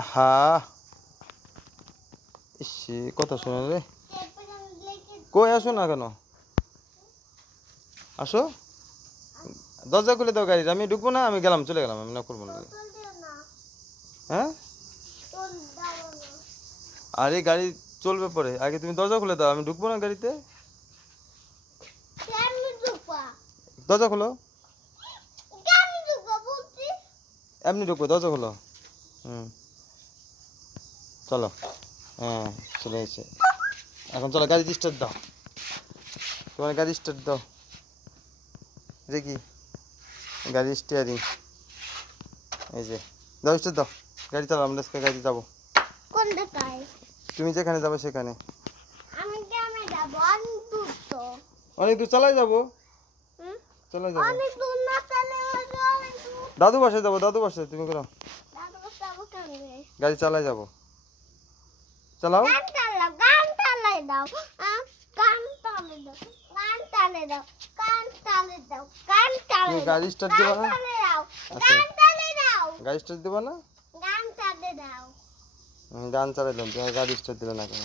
আহা ইসি কথা শোনো রে, কই আসো না কেন? আসো, দরজা খুলে দাও গাড়ির, আমি ঢুকবো না, আমি গেলাম, চলে গেলাম, আমি না করবো না। হ্যাঁ, আরে গাড়ি চলবে পরে, আগে তুমি দরজা খুলে দাও, আমি ঢুকবো না গাড়িতে। দরজা খোলো, এমনি ঢুকবো, দরজা খোলো। হুম, চলো। হ্যাঁ, চলে এসেছে। এখন চলো, গাড়ি স্টার্ট দাও, তোমার গাড়ি স্টার্ট দাও। দেখি গাড়ি স্টিয়ারিং, এই যে দাও, স্টার্ট দাও, গাড়ি চালাও, আমরা আজকে গাড়ি যাবো। তুমি যেখানে যাবে সেখানে। অনেক দূর চালাই যাবো, চালাই যাবো। দাদু বাসায় যাবো, দাদু বাসায়, তুমি করো, গাড়ি চালাই যাবো, চালাও। তুমি গাড়ি স্টার্ট দিবা না? আচ্ছা, গাড়ি স্টার্ট দিবা না? গান চালাইলাম, তুমি গাড়ি স্টার্ট দিবে না কেন?